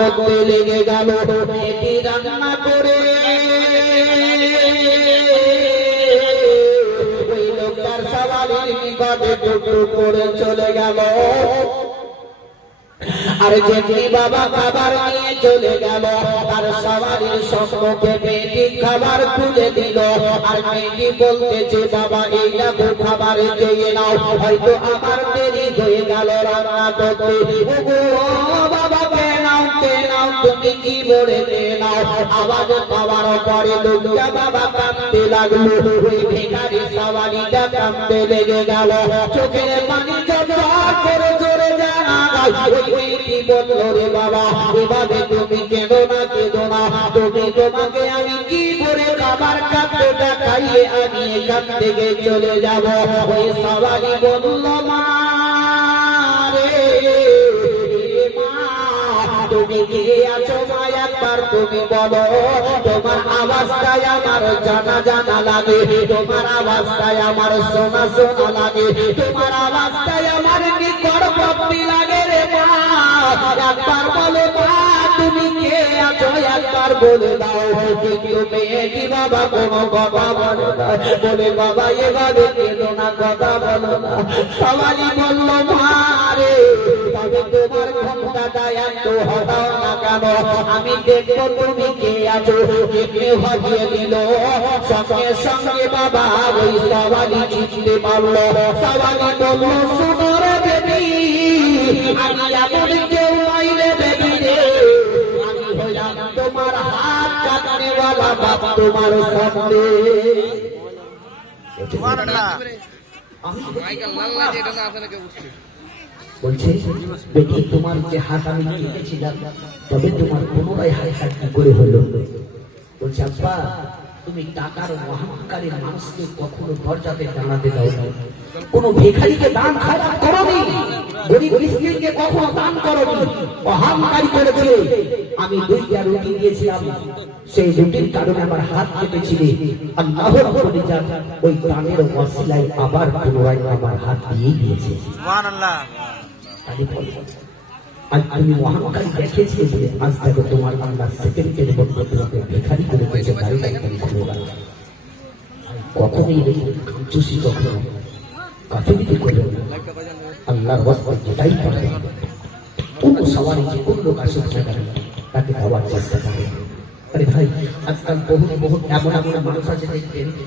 করতে লেগে গেল। মেয়েটি রান্না করে ওই লোকটার সওয়ালির নিকটে টুকটুক করে চলে গেল। আর যেমনি বাবা খাবার নিয়ে চলে গেল, আর সওয়ালির সম্মুখে মেয়েটি খাবার তুলে দিল। আর মেয়েটি বলতেছে, বাবা এই দেখো খাবার খেয়ে নাও, হয়তো আমার দেরি হয়ে গেল রান্না করতে। ওগো বাবা খেয়ে নাও, খেয়ে নাও, তুমি কি বলে খেয়ে নাও। আওয়াজ পাওয়ার পরে লোকটা বাবা কাঁদতে লাগলো। ওই ভিখারি সওয়ালিটা কাঁদতে লেগে গেল, চোখের পানি ঝরঝর করে জোরে জানা। ওই মেয়েটি বলল, রে বাবা এভাবে তুমি কেঁদো না, কেঁদো না, তুমি তোমাকে আমি কি করে খাবার খাদ্যটা খাইয়ে আমি এখান থেকে চলে যাব। ওই সওয়ালি বলল, মা রে মা, তুমি কে আছো মা, একবার তুমি বলো। তোমার আওয়াজটাই আমার জানা জানা লাগে, তোমার আওয়াজটাই আমার শোনা শোনা লাগে, তোমার আওয়াজটাই আমার নিকটবর্তী লাগে রে মা। একবার বলো মা, তুমি কে আছো, একবার বলে দাও। কিন্তু মেয়েটি বাবা কোনো কথা বলে না, বলে বাবা এভাবে কেন না, কথা বলো না। সওয়ালি বলল, মা রে তবে তোমার ঘন্টাটা এত হটাও না কেন, আমি দেখবো তুমি কে আছো। দেখে হটিয়ে দিল, সঙ্গে সঙ্গে বাবা ওই সওয়ালি চিনতে পারলো। সওয়ালি বলল, শোনো রে বেবি, আমি এমন কেউ নইলে বেবি রে, আমি হইলাম তোমার হাত কাটনেওয়ালা বাপ তোমার সামনে। বলছে, বেটি তোমার যে হাত আমি কেটেছিলাম, তবে তোমার পুনরায় হাতটা কি করে হলো? বলছে, আব্বা তুমি টাকার অহংকারী মানুষকে কখনো দরজাতে দাঁড়াতে দাও না, কোন ভিখারিকে দান খারাপ করোনি, গরিব মিসকিনকে কখনো দান করোনি। অহংকারী করেছে, আমি 2টা রুটি দিয়েছিলাম, সেই রুটির কারণে আমার হাত কেটেছিলে, আল্লাহর পরিজাত ওই দানের ওসিলায় আবার পুনরায় আমার হাত দিয়ে দিয়েছে। সুবহানাল্লাহ। তাই বলে আজ তুমি অহংকারী দেখিয়েছিলে বলে আজ দেখো তোমার আল্লাহ সেকেন্ডের মধ্যে তোমাকে ভিখারি করে দিয়েছে, দাঁড়িয়ে দাঁড়িয়ে কখনোই চুষি কখনো কাতুরিতে করবে না। আল্লাহর ওয়াস্তে যেটাই করে কোন সওয়ালি যে কোন লোক আসুক না কেন তাকে দেওয়ার চেষ্টা করে। আরে ভাই আজকাল বহু বহু এমন এমন মানুষ আছে দেখবেন